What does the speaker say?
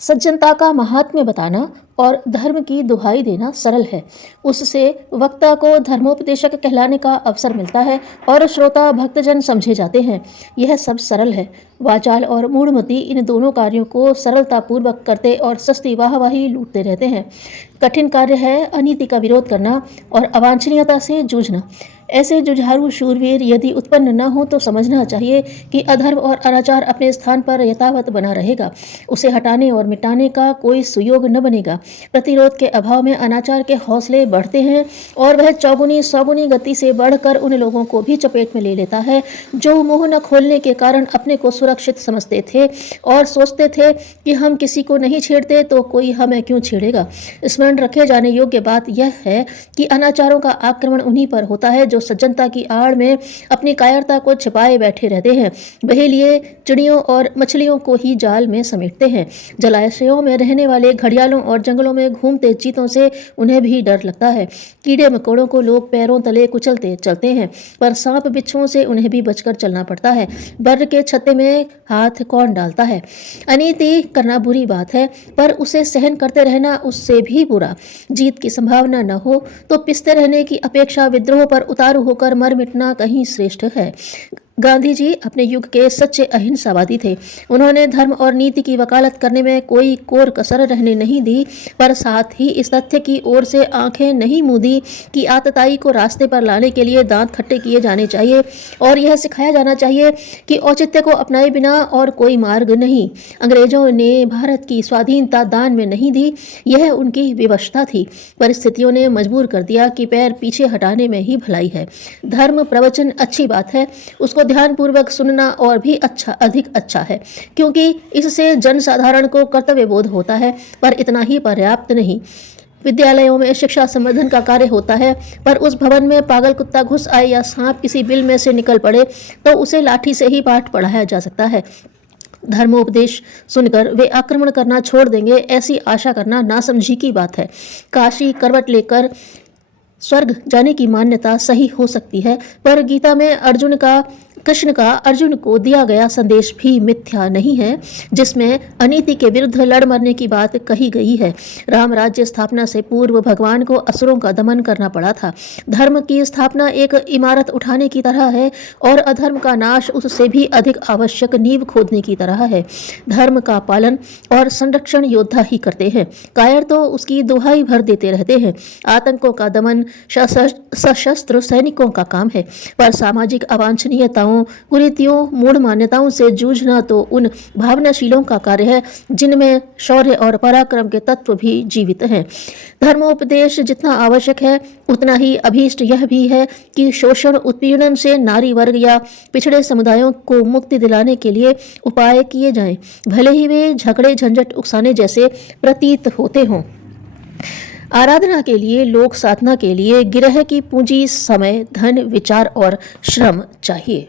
सज्जनता का महात्म्य बताना और धर्म की दुहाई देना सरल है। उससे वक्ता को धर्मोपदेशक कहलाने का अवसर मिलता है और श्रोता भक्तजन समझे जाते हैं। यह सब सरल है। वाचाल और मूढ़मती इन दोनों कार्यों को सरलतापूर्वक करते और सस्ती वाहवाही लूटते रहते हैं। कठिन कार्य है अनीति का विरोध करना और अवांछनीयता से जूझना। ऐसे जुझारू शूरवीर यदि उत्पन्न न हो तो समझना चाहिए कि अधर्म और अनाचार अपने स्थान पर यथावत बना रहेगा। उसे हटाने और मिटाने का कोई सुयोग न बनेगा। प्रतिरोध के अभाव में अनाचार के हौसले बढ़ते हैं और वह चौगुनी सौगुनी गति से बढ़कर उन लोगों को भी चपेट में ले लेता है जो मुंह न खोलने के कारण अपने को सुरक्षित समझते थे और सोचते थे कि हम किसी को नहीं छेड़ते तो कोई हमें क्यों छेड़ेगा। स्मरण रखे जाने योग्य बात यह है कि अनाचारों का आक्रमण उन्हीं पर होता है जो सज्जनता की आड़ में अपनी कायरता को छिपाए बैठे रहते हैं। वही लिए चिड़ियों और मछलियों को ही जाल में समेटते हैं। जलाशयों में रहने वाले घड़ियालों और जंगलों में घूमते चीतों से उन्हें भी डर लगता है। कीड़े मकोड़ों को लोग पैरों तले कुचलते चलते हैं, पर सांप बिच्छुओं से उन्हें भी बचकर चलना पड़ता है। बर के छत्ते में हाथ कौन डालता है। अनीति करना बुरी बात है, पर उसे सहन करते रहना उससे भी बुरा। जीत की संभावना न हो तो पिसते रहने की अपेक्षा विद्रोह पर उतारू होकर मर मिटना कहीं श्रेष्ठ है। गांधी जी अपने युग के सच्चे अहिंसावादी थे। उन्होंने धर्म और नीति की वकालत करने में कोई कोर कसर रहने नहीं दी, पर साथ ही इस तथ्य की ओर से आंखें नहीं मूंदी कि आतताई को रास्ते पर लाने के लिए दांत खट्टे किए जाने चाहिए और यह सिखाया जाना चाहिए कि औचित्य को अपनाए बिना और कोई मार्ग नहीं। अंग्रेजों ने भारत की स्वाधीनता दान में नहीं दी, यह उनकी विवशता थी। परिस्थितियों ने मजबूर कर दिया कि पैर पीछे हटाने में ही भलाई है। धर्म प्रवचन अच्छी बात है, उसको ध्यानपूर्वक सुनना और भी अधिक अच्छा है, क्योंकि इससे जनसाधारण को कर्तव्य बोध होता है, पर इतना ही पर्याप्त नहीं। विद्यालयों में शिक्षा संवर्धन का कार्य होता है, पर उस भवन में पागल कुत्ता घुस आए या सांप किसी बिल में से निकल पड़े तो उसे लाठी से ही पाठ पढ़ाया जा सकता है। धर्मोपदेश सुनकर वे आक्रमण करना छोड़ देंगे, ऐसी आशा करना नासमझी की बात है। काशी करवट लेकर स्वर्ग जाने की मान्यता सही हो सकती है, पर गीता में कृष्ण का अर्जुन को दिया गया संदेश भी मिथ्या नहीं है, जिसमें अनीति के विरुद्ध लड़ मरने की बात कही गई है। राम राज्य स्थापना से पूर्व भगवान को असुरों का दमन करना पड़ा था। धर्म की स्थापना एक इमारत उठाने की तरह है और अधर्म का नाश उससे भी अधिक आवश्यक नींव खोदने की तरह है। धर्म का पालन और संरक्षण योद्धा ही करते हैं, कायर तो उसकी दुहाई भर देते रहते हैं। आतंकों का दमन सशस्त्र सैनिकों का काम है, पर सामाजिक अवांछनीयताओं, कुरीतियों, मूढ़ मान्यताओं से जूझना तो उन भावनाशीलों का कार्य है जिनमें शौर्य और पराक्रम के तत्व भी जीवित हैं। धर्मोपदेश जितना आवश्यक है उतना ही अभीष्ट यह भी है कि शोषण उत्पीड़न से नारी वर्ग या पिछड़े समुदायों को मुक्ति दिलाने के लिए उपाय किए जाएं, भले ही वे झगड़े झंझट उकसाने जैसे प्रतीत होते हों। आराधना के लिए, लोक साधना के लिए गिरह की पूंजी समय, धन, विचार और श्रम चाहिए।